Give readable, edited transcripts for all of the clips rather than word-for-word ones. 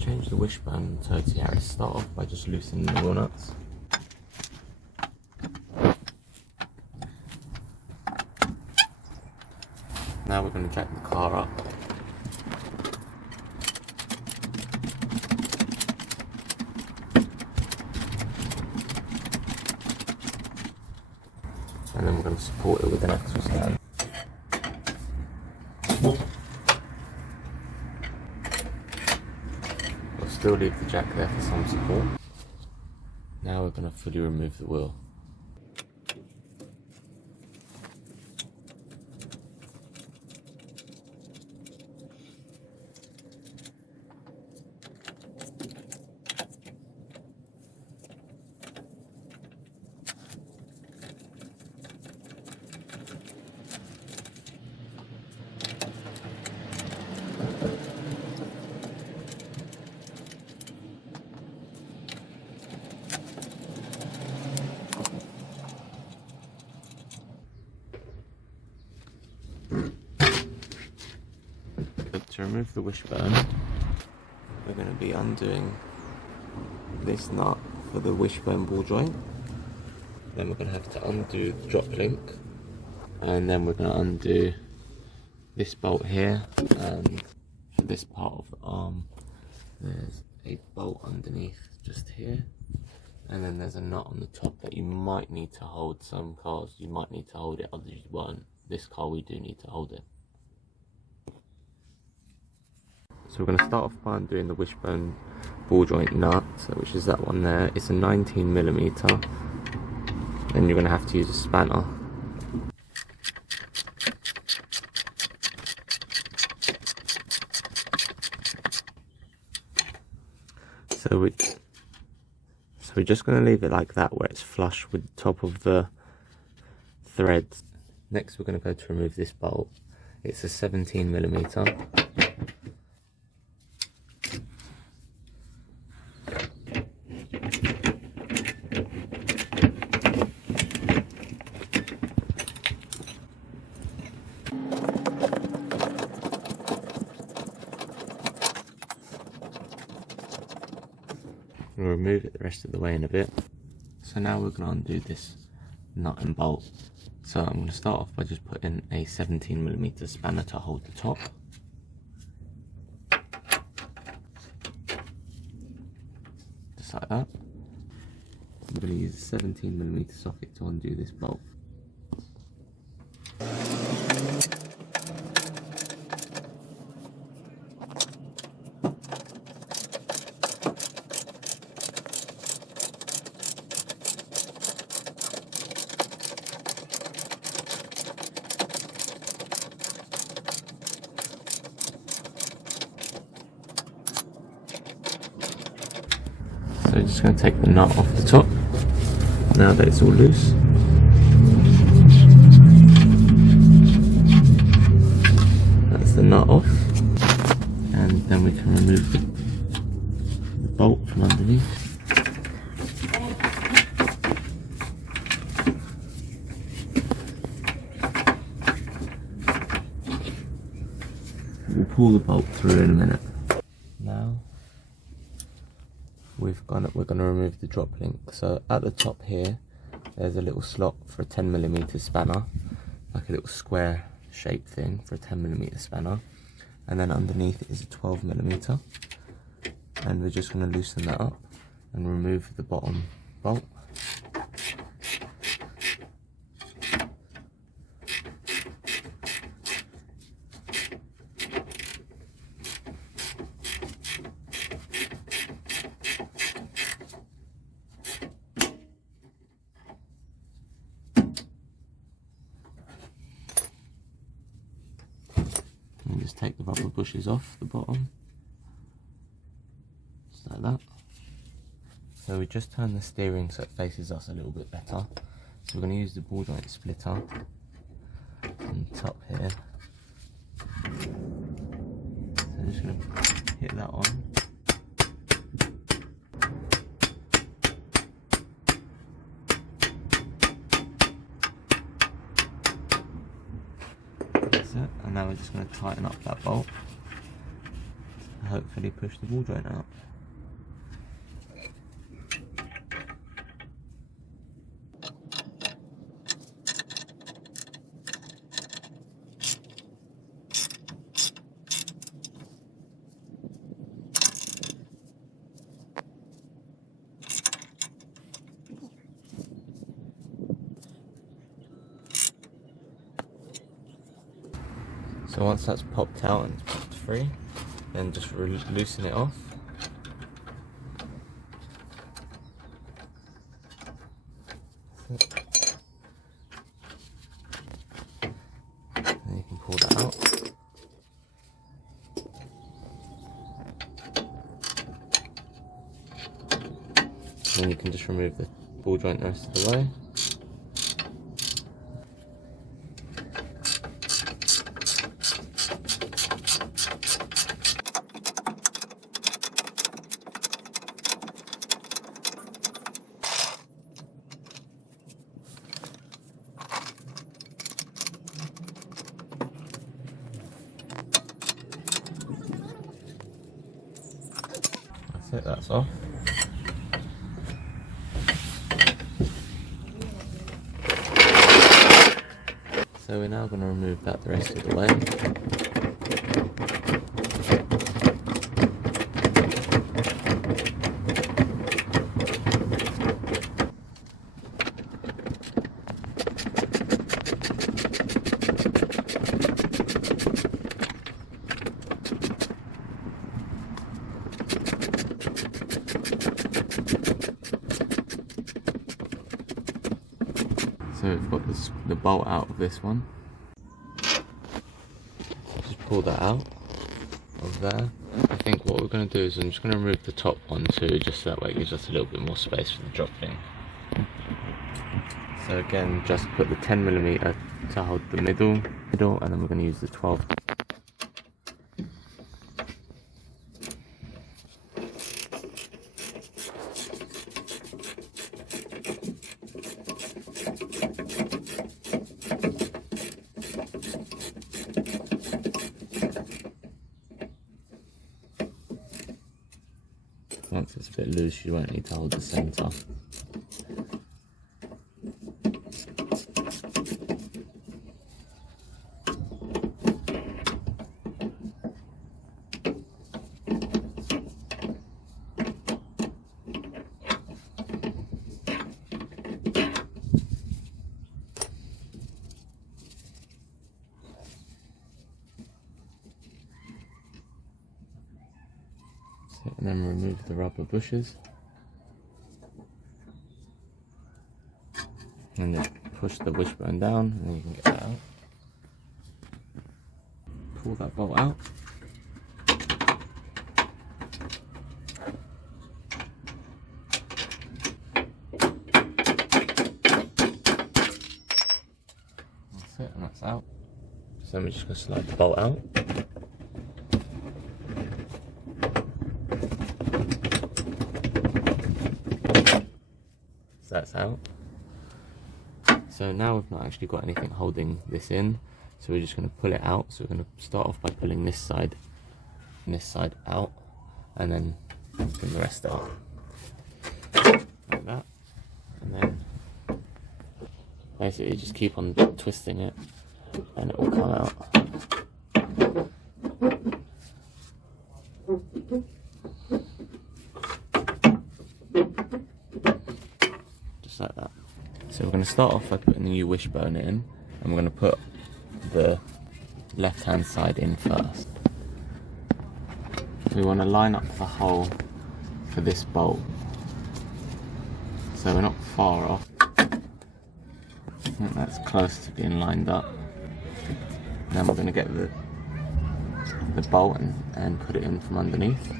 change the wishbone Toyota Yaris. Start off by just loosening the wheel nuts. Now we're going to jack the car up. And then we're going to support it with an axle stand. We'll still leave the jack there for some support. Now we're going to fully remove the wheel. To remove the wishbone, we're going to be undoing this nut for the wishbone ball joint. Then we're going to have to undo the drop link, and then we're going to undo this bolt here, and for this part of the arm there's a bolt underneath just here, and then there's a nut on the top that you might need to hold. Some cars you might need to hold it, others you won't. This car we do need to hold it. So we're going to start off by undoing the wishbone ball joint nut, which is that one there. It's a 19mm. Then you're going to have to use a spanner. So we're just going to leave it like that, where it's flush with the top of the threads. Next we're going to go to remove this bolt. It's a 17mm. We'll remove it the rest of the way in a bit. So now we're going to undo this nut and bolt. So I'm going to start off by just putting a 17mm spanner to hold the top. Just like that. I'm going to use a 17mm socket to undo this bolt. So we're just going to take the nut off the top now that it's all loose. That's the nut off, and then we can remove the bolt from underneath. We'll pull the bolt through in a minute. Now we're going to remove the drop link. So at the top here there's a little slot for a 10mm spanner, like a little square shaped thing for a 10mm spanner, and then underneath is a 12mm, and we're just going to loosen that up and remove the bottom bolt. And just take the rubber bushes off the bottom, just like that. So we just turn the steering so it faces us a little bit better. So we're going to use the ball joint splitter on the top here. So I'm just going to hit that on. That's it. And now we're just going to tighten up that bolt. hopefully push the ball joint out. So once that's popped out and it's popped free, then just loosen it off. Then you can pull that out. Then you can just remove the ball joint the rest of the way. That's it, that's off. So we're now going to remove that the rest of the way. So we've got the bolt out of this one. Just pull that out of there. I think what we're going to do is I'm just going to remove the top one too, just so that way it gives us a little bit more space for the drop in. So again, just put the 10mm to hold the middle, and then we're going to use the 12. Once it's a bit loose, you won't need to hold the centre. And then remove the rubber bushes and just push the wishbone down, and then you can get that out. Pull that bolt out. That's it, and that's out. So then we're just going to slide the bolt out. That's out. So now we've not actually got anything holding this in, so we're just going to pull it out. So we're going to start off by pulling this side and this side out, and then bring the rest out like that, and then basically just keep on twisting it and it will come out. Like that. So we're going to start off by putting the new wishbone in, and we're going to put the left hand side in first. We want to line up the hole for this bolt, so we're not far off. I think that's close to being lined up. And then we're going to get the bolt and put it in from underneath.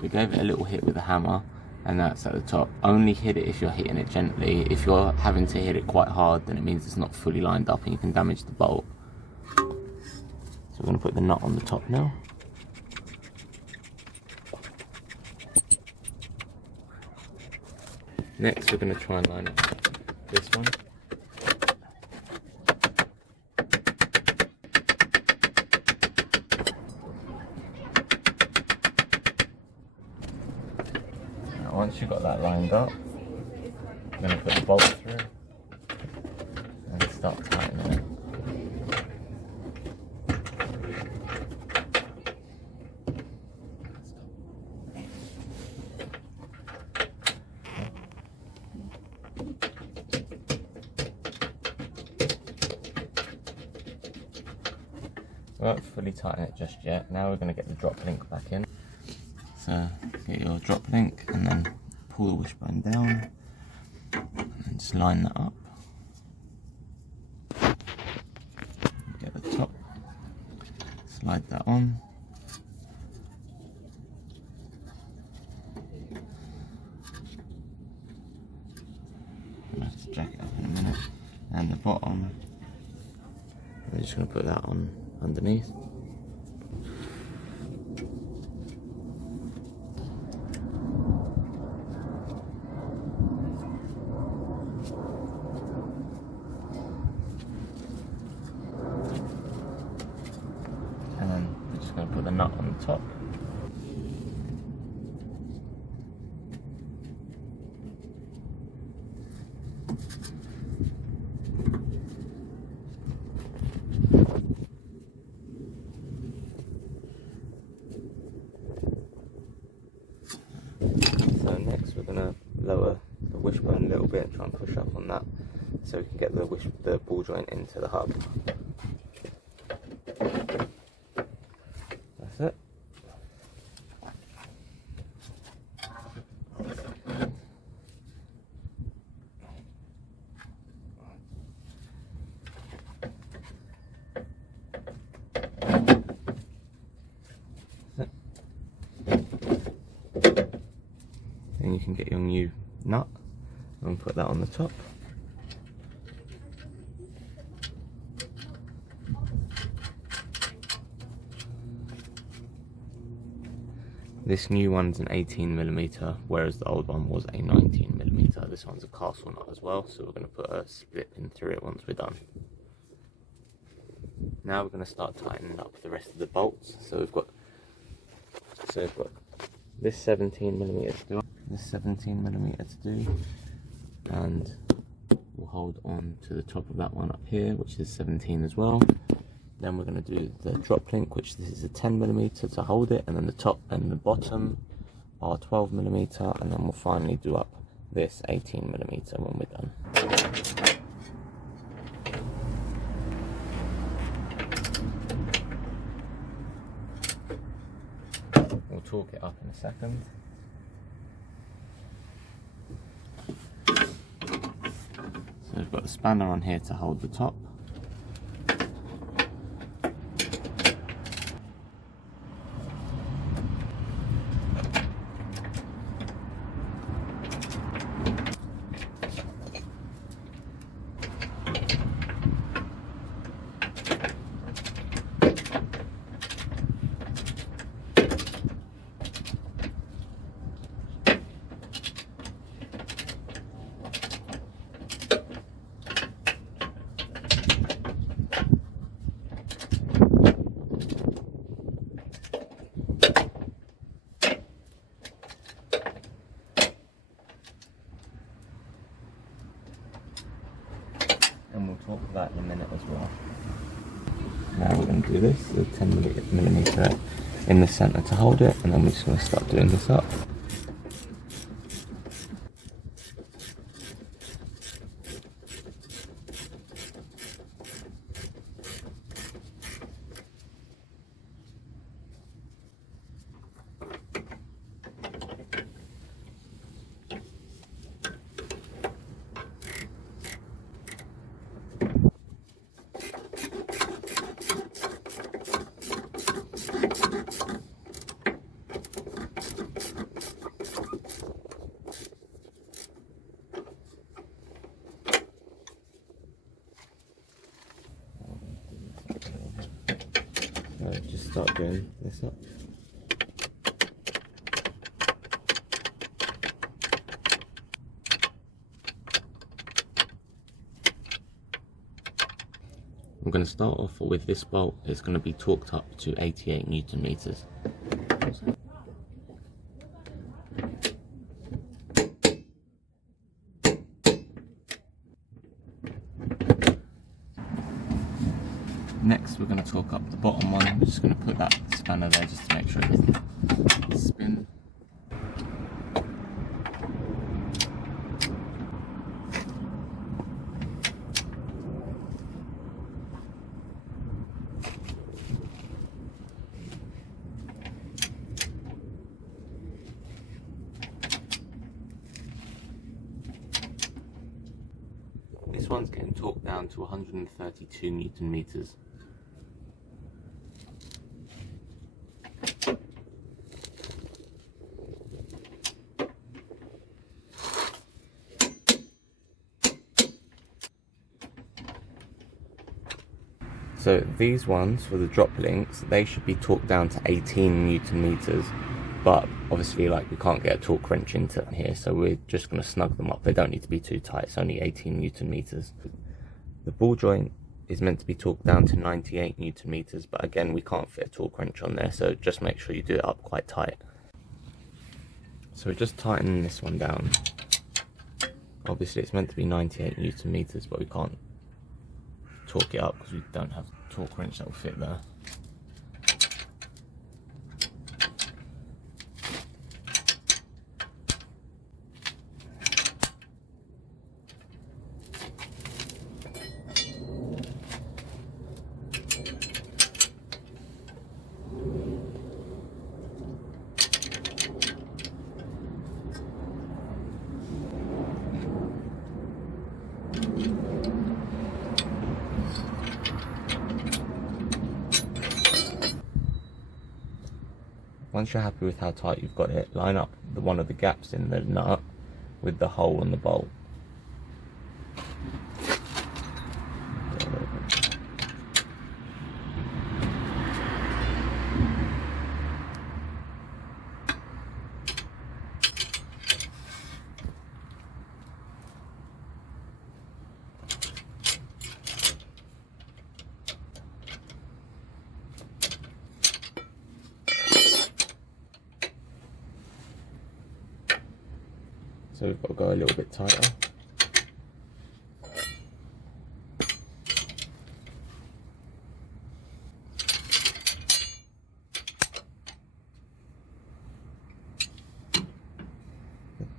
We gave it a little hit with the hammer, and that's at the top. Only hit it if you're hitting it gently. If you're having to hit it quite hard, then it means it's not fully lined up and you can damage the bolt. So we're going to put the nut on the top now. Next we're going to try and line up this one. Now once you've got that lined up, I'm going to put the bolt through and start tightening it. We won't fully tighten it just yet. Now we're going to get the drop link back in. So get your drop link and then pull the wishbone down and just line that up. Get the top, slide that on. I'm going to have to jack it up in a minute. And the bottom, we're just going to put that on underneath. And then we're just going to put the nut on the top. So next we're going to lower the wishbone a little bit and try and push up on that so we can get the ball joint into the hub. That's it. Then you can get your new nut and put that on the top. This new one's an 18mm, whereas the old one was a 19mm. This one's a castle nut as well, so we're going to put a split pin through it once we're done. Now we're going to start tightening up the rest of the bolts. So we've got this 17mm to do, this 17mm to do, and we'll hold on to the top of that one up here, which is 17 as well. Then we're going to do the drop link, which this is a 10mm to hold it, and then the top and the bottom are 12mm, and then we'll finally do up this 18mm when we're done. We'll torque it up in a second. So we've got the spanner on here to hold the top. And we'll talk about in a minute as well. Now we're going to do this, the 10mm in the centre to hold it, and then we're just going to start doing this up. screwing this up. I'm going to start off with this bolt. It's going to be torqued up to 88 Newton meters. Next we're going to torque up the bottom one. I'm just going to put that spanner there just to make sure it doesn't spin. This one's getting torqued down to 132 Newton meters. So these ones for the drop links, they should be torqued down to 18 Newton meters, but obviously like we can't get a torque wrench into here, so we're just going to snug them up. They don't need to be too tight, it's only 18 Newton meters. The ball joint is meant to be torqued down to 98 Newton meters, but again we can't fit a torque wrench on there, so just make sure you do it up quite tight. So we're just tightening this one down. Obviously it's meant to be 98 Newton meters, but we can't torque it up because we don't have a torque wrench that will fit there. Once you're happy with how tight you've got it, line up one of the gaps in the nut with the hole in the bolt. So we've got to go a little bit tighter.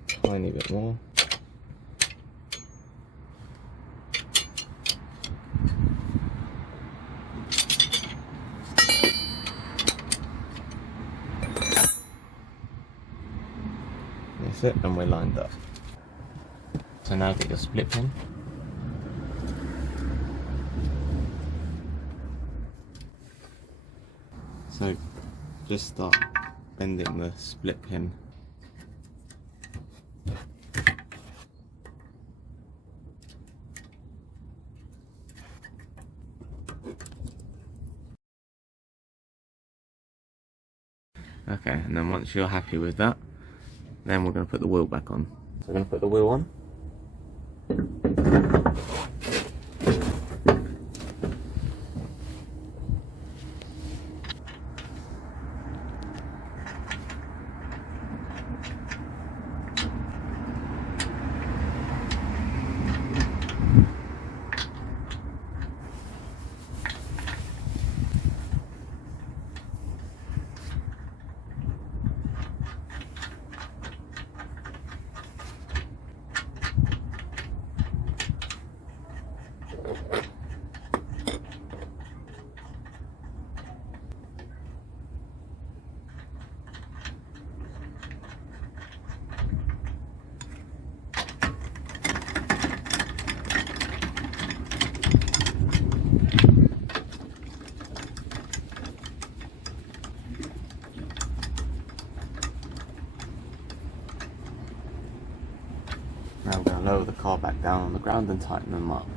A tiny bit more. That's it, and we're lined up. So now get your split pin. So just start bending the split pin. Okay, and then once you're happy with that, then we're going to put the wheel back on. So we're going to put the wheel on. Now we're going to lower the car back down on the ground and tighten them up.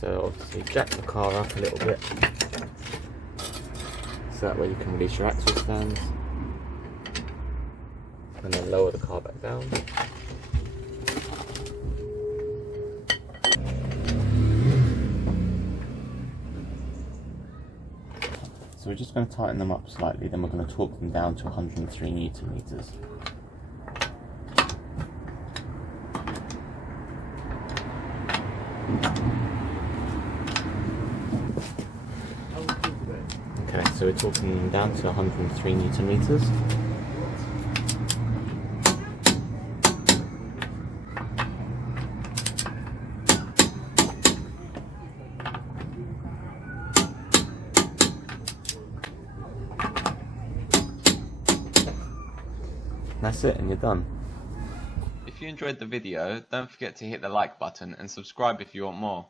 So obviously jack the car up a little bit So that way you can release your axle stands and then lower the car back down. So we're just going to tighten them up slightly, then we're going to torque them down to 103 Newton meters. Okay, so we're torquing them down to 103 Newton meters. That's it, and you're done. If you enjoyed the video, don't forget to hit the like button and subscribe if you want more.